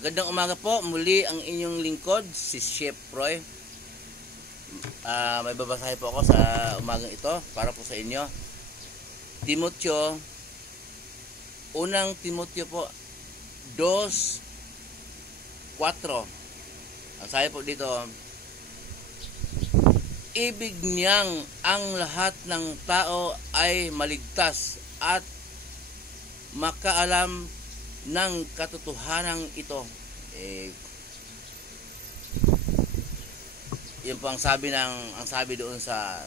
Magandang umaga po, muli ang inyong lingkod, si Chef Roy. May babasahin po ako sa umagang ito para po sa inyo. Timoteo, unang Timoteo po, 2:4. Ang sabi po dito, ibig niyang ang lahat ng tao ay maligtas at makaalam ng katotohanan ito. Yun po ang sabi doon sa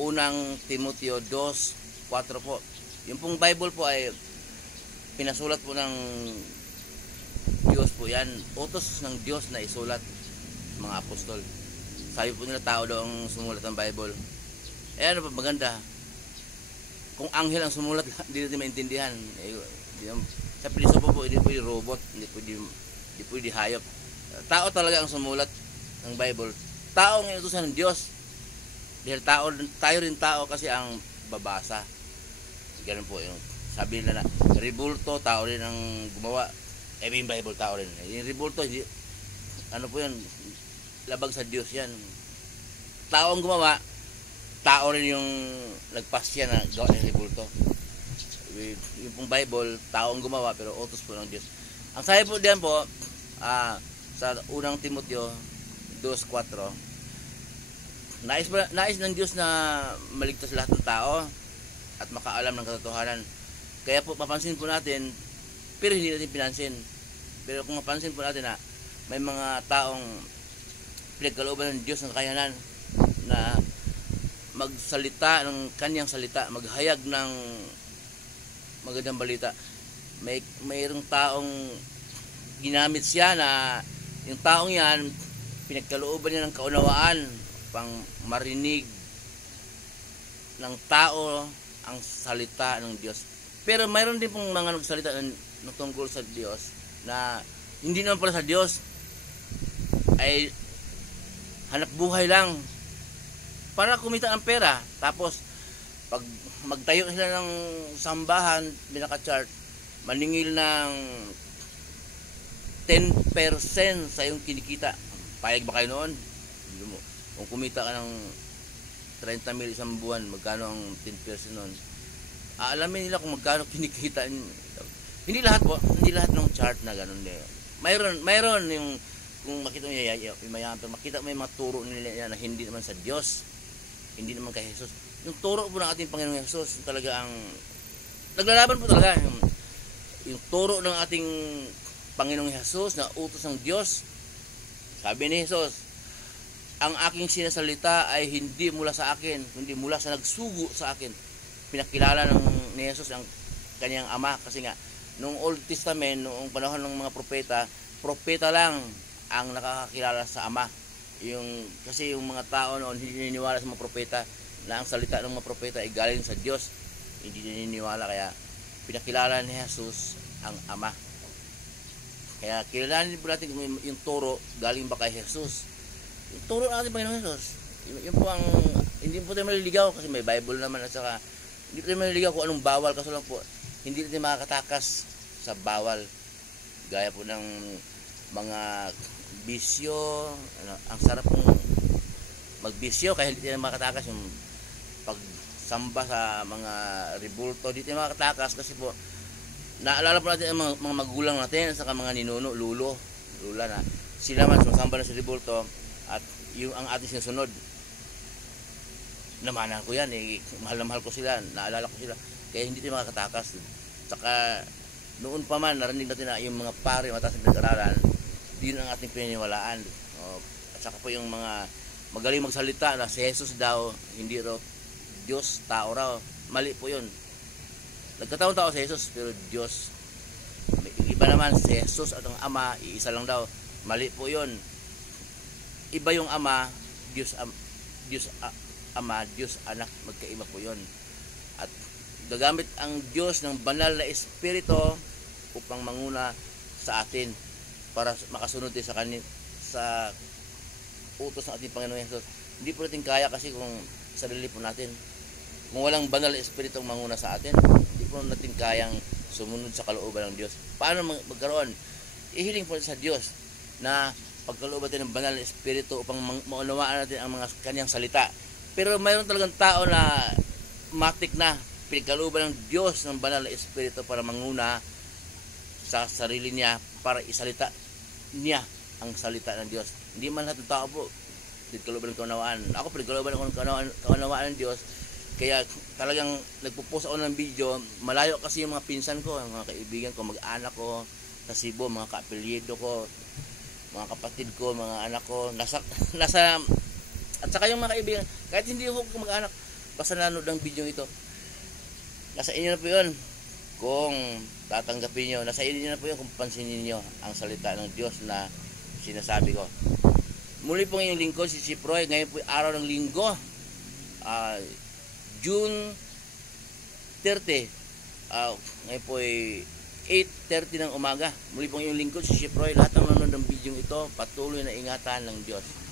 unang Timoteo 2:4 po. Yung pong Bible po ay pinasulat po ng Diyos po yan. Utos ng Diyos na isulat mga apostol. Sabi po nila tao daw ang sumulat ng Bible. Ano pa maganda? Kung anghel ang sumulat, hindi natin maintindihan. Sa pilosopo po, hindi pwede robot, hindi pwede hayop. Tao talaga ang sumulat ng Bible. Tao ang inutusan ng Diyos. Dahil tayo rin tao kasi ang babasa. Ganun po yung sabi nila na rebulto, tao rin ang gumawa. Yung Bible, tao rin. Yung rebulto, ano po yun, labag sa Diyos yan. Tao ang gumawa, tao rin yung nagpasya na gawa ng rebulto. Yung pong Bible, tao ang gumawa pero utos po ng Diyos. Ang sabi po diyan po sa unang Timoteo 2:4, nais ng Diyos na maligtas lahat ng tao at makaalam ng katotohanan. Kaya po mapansin po natin, pero hindi natin pinansin. Pero kung mapansin po natin na may mga taong pinagkalooban ng Diyos ng kakayanan na magsalita ng kanyang salita, maghayag ng magandang balita. Mayroong taong ginamit siya na yung taong yan pinagkalooban niya ng kaunawaan pang marinig ng tao ang salita ng Diyos. Pero mayroon din pong mga nagsalita ng tungkol sa Diyos na hindi naman pala sa Diyos, ay hanap buhay lang para kumita ng pera. Tapos pag magtayo sila ng sambahan, binaka-chart, maningil ng 10% sa iyong kinikita. Payag ba kayo noon? Kung kumita ka ng 30,000 isang buwan, magkano ang 10% noon? Alamin nila kung magkano kinikita. Hindi lahat po, hindi lahat ng chart na ganun. Mayroon yung kung makita mo yung mayaman, makita mo yung mga turo nila na hindi naman sa Diyos, hindi naman kay Jesus. Yung turo po ng ating Panginoong Jesus, yung talaga ang naglalaban po talaga yung turo ng ating Panginoong Jesus na utos ng Diyos. Sabi ni Jesus, ang aking sinasalita ay hindi mula sa akin, kundi mula sa nagsugo sa akin. Pinakilala ni Jesus ang kanyang ama kasi nga noong Old Testament, noong panahon ng mga propeta lang ang nakakakilala sa ama. Kasi yung mga tao noon hindi naniniwala sa mga propeta na ang salita ng mga propeta ay galing sa Diyos. Hindi naniniwala, kaya pinakilala ni Jesus ang ama. Kaya kilalanin po natin kung yung turo galing ba kay Jesus. Yung turo natin Panginoon Jesus, yun po ang hindi po tayo maliligaw kasi may Bible naman, at saka hindi po tayo maliligaw kung anong bawal, kaso lang po hindi tayo makakatakas sa bawal. Gaya po ng mga bisyo, ang sarap pong magbisyo kaya hindi tayo makatakas. Yung pagsamba sa mga rebulto, hindi tayo makatakas kasi po naalala po natin ang mga magulang natin sa mga ninuno, lula na sila man sumasamba na sa rebulto at yung ang ating sinusunod. Namanan ko yan, mahal na mahal ko sila, naalala ko sila, kaya hindi tayo makakatakas. Saka noon pa man narinig natin na yung mga pare mataas na pinag-aralan, yun ang ating pininiwalaan. At saka po yung mga magaling magsalita na si Jesus daw, hindi raw Diyos, tao raw. Mali po yun. Nagkataon tao si Jesus, pero Diyos. Iba naman si Jesus at ang Ama, iisa lang daw. Mali po yun. Iba yung Ama, Diyos Ama, Diyos Anak, magkaiba po yun. At gagamit ang Diyos ng banal na Espiritu upang manguna sa atin para makasunod din sa utos ng ating Panginoon Jesus. Hindi po natin kaya kasi kung sarili po natin. Kung walang banal na Espiritu ang manguna sa atin, hindi po natin kayang sumunod sa kalooban ng Diyos. Paano magkaroon? ihiling po sa Diyos na pagkalooban natin ng banal na espiritu upang maunawaan natin ang mga kanyang salita. Pero mayroon talagang tao na matik na pinagkalooban ng Diyos ng banal na espiritu para manguna sa sarili niya, para isalita niya ang salita ng Diyos. Hindi man lahat ng tao po pinagkalooban ng kaunawaan. Ako pinagkalooban ako ng kaunawaan ng Diyos. Kaya talagang nagpo-post ako ng video. Malayo kasi yung mga pinsan ko, mga kaibigan ko, mag-anak ko sa Cebu, mga ka-apelyido ko, mga kapatid ko, mga anak ko, nasa at saka yung mga kaibigan, kahit hindi ko mag-anak, basta nanood ng video ito, nasa inyo na po yun kung tatanggapin nyo, nasa inyo na po yun kung pansinin nyo ang salita ng Diyos na sinasabi ko. Muli po ngayong lingkod si Chief Roy. Ngayon po araw ng linggo, June 30, ngayon po ay 8:30 ng umaga. Muli po ngayong lingkod si Chief Roy. Lahat ng nanonood ng video ito, patuloy na ingatan ng Diyos.